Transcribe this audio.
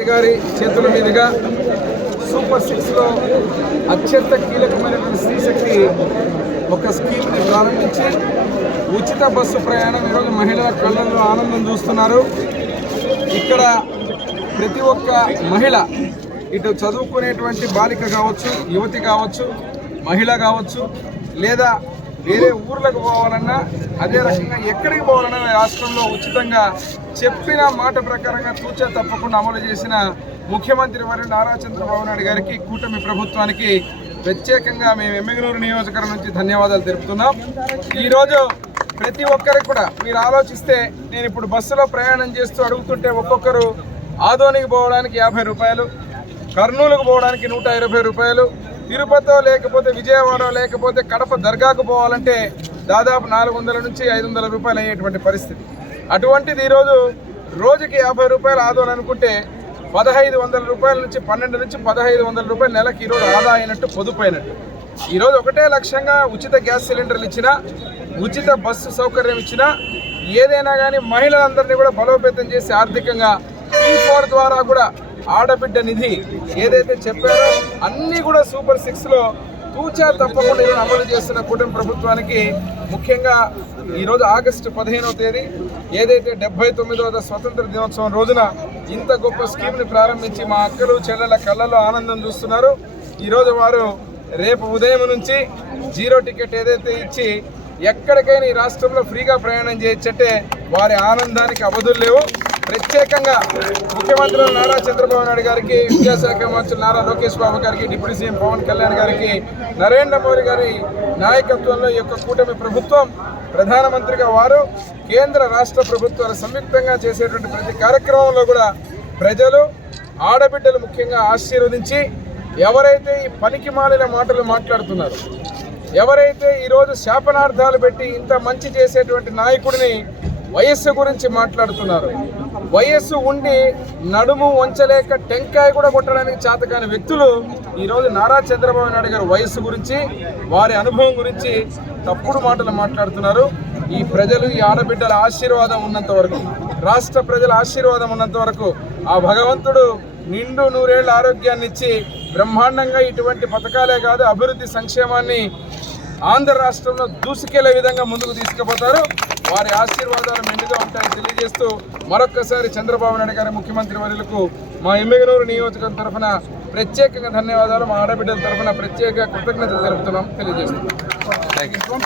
గారి చేతుల మీదుగా సూపర్ 6లో అత్యంత కీలకమైనటువంటి స్త్రీశక్తి ఒక స్కీమ్ని ప్రారంభించి ఉచిత బస్సు ప్రయాణం ఈరోజు మహిళల కళ్ళల్లో ఆనందం చూస్తున్నారు. ఇక్కడ ప్రతి ఒక్క మహిళ ఇటు చదువుకునేటువంటి బాలిక కావచ్చు, యువతి కావచ్చు, మహిళ కావచ్చు, లేదా వేరే ఊర్లకు పోవాలన్నా అదే రకంగా ఎక్కడికి పోవాలన్నా రాష్ట్రంలో ఉచితంగా చెప్పిన మాట ప్రకారంగా తూచా తప్పకుండా అమలు చేసిన ముఖ్యమంత్రి వర్యులు నారా చంద్రబాబు నాయుడు గారికి, కూటమి ప్రభుత్వానికి ప్రత్యేకంగా మేము ఎమ్మిగనూరు నియోజకవర్గం నుంచి ధన్యవాదాలు తెలుపుతున్నాం. ఈరోజు ప్రతి ఒక్కరికి కూడా మీరు ఆలోచిస్తే, నేను ఇప్పుడు బస్సులో ప్రయాణం చేస్తూ అడుగుతుంటే ఒక్కొక్కరు ఆదోనికి పోవడానికి 50 రూపాయలు, కర్నూలుకు పోవడానికి 120 రూపాయలు, తిరుపతిలో లేకపోతే విజయవాడ లేకపోతే కడప దర్గాకు పోవాలంటే దాదాపు 400 నుంచి 500 రూపాయలు అయ్యేటువంటి పరిస్థితి. అటువంటిది ఈరోజు రోజుకి 50 రూపాయలు ఆదోని అనుకుంటే 1500 రూపాయల నుంచి 12 నుంచి 1500 రూపాయలు నెలకి ఈరోజు ఆదా అయినట్టు, పొదుపైనట్టు. ఈరోజు ఒకటే లక్ష్యంగా ఉచిత గ్యాస్ సిలిండర్లు ఇచ్చినా, ఉచిత బస్సు సౌకర్యం ఇచ్చినా, ఏదైనా కానీ మహిళలందరినీ కూడా బలోపేతం చేసి ఆర్థికంగా P4 ద్వారా కూడా ఆడబిడ్డ నిధి ఏదైతే చెప్పారో అన్నీ కూడా సూపర్ 6లో తూచా తప్పకుండా అమలు చేస్తున్న కూటమి ప్రభుత్వానికి, ముఖ్యంగా ఈరోజు ఆగస్టు 15వ తేదీ ఏదైతే 79వ స్వతంత్ర దినోత్సవం రోజున ఇంత గొప్ప స్కీమ్ని ప్రారంభించి మా అక్కలు చెల్లెల కళ్ళలో ఆనందం చూస్తున్నారు. ఈరోజు వారు రేపు ఉదయం నుంచి 0 టికెట్ ఏదైతే ఇచ్చి ఎక్కడికైనా ఈ రాష్ట్రంలో ఫ్రీగా ప్రయాణం చేయొచ్చంటే వారి ఆనందానికి అవధులు లేవు. ప్రత్యేకంగా ముఖ్యమంత్రి నారా చంద్రబాబు నాయుడు గారికి, విద్యాశాఖ మంత్రి నారా లోకేష్ బాబు గారికి, డిప్యూటీ సీఎం పవన్ కళ్యాణ్ గారికి, నరేంద్ర మోదీ గారి నాయకత్వంలో ఈ యొక్క కూటమి ప్రభుత్వం, ప్రధానమంత్రిగా వారు, కేంద్ర రాష్ట్ర ప్రభుత్వాలు సంయుక్తంగా చేసేటువంటి ప్రతి కార్యక్రమంలో కూడా ప్రజలు, ఆడబిడ్డలు ముఖ్యంగా ఆశీర్వదించి, ఎవరైతే ఈ పనికి మాలిన మాటలు మాట్లాడుతున్నారో, ఎవరైతే ఈరోజు శాపనార్థాలు పెట్టి ఇంత మంచి చేసేటువంటి నాయకుడిని వయస్సు గురించి మాట్లాడుతున్నారు, వయస్సు ఉండి నడుము వంచలేక టెంకాయ కూడా కొట్టడానికి చేతకాని వ్యక్తులు ఈరోజు నారా చంద్రబాబు నాయుడు గారి వయస్సు గురించి, వారి అనుభవం గురించి తప్పుడు మాటలు మాట్లాడుతున్నారు. ఈ ప్రజలు, ఈ ఆడబిడ్డల ఆశీర్వాదం ఉన్నంత వరకు, రాష్ట్ర ప్రజల ఆశీర్వాదం ఉన్నంత వరకు ఆ భగవంతుడు నిండు 100 ఏళ్ల ఆరోగ్యాన్ని ఇచ్చి బ్రహ్మాండంగా ఇటువంటి పథకాలే కాదు అభివృద్ధి సంక్షేమాన్ని ఆంధ్ర రాష్ట్రంలో దూసుకెళ్లే విధంగా ముందుకు తీసుకుపోతారు. వారి ఆశీర్వాదాలు మెండుగా ఉంటాయని తెలియజేస్తూ మరొక్కసారి చంద్రబాబు నాయుడు గారి ముఖ్యమంత్రి వర్యులకు మా ఎమ్మిగనూరు నియోజకవర్గం తరఫున ప్రత్యేకంగా ధన్యవాదాలు, మా ఆడబిడ్డల తరఫున ప్రత్యేక కృతజ్ఞతలు తెలుపుతున్నాం, తెలియజేస్తున్నాం.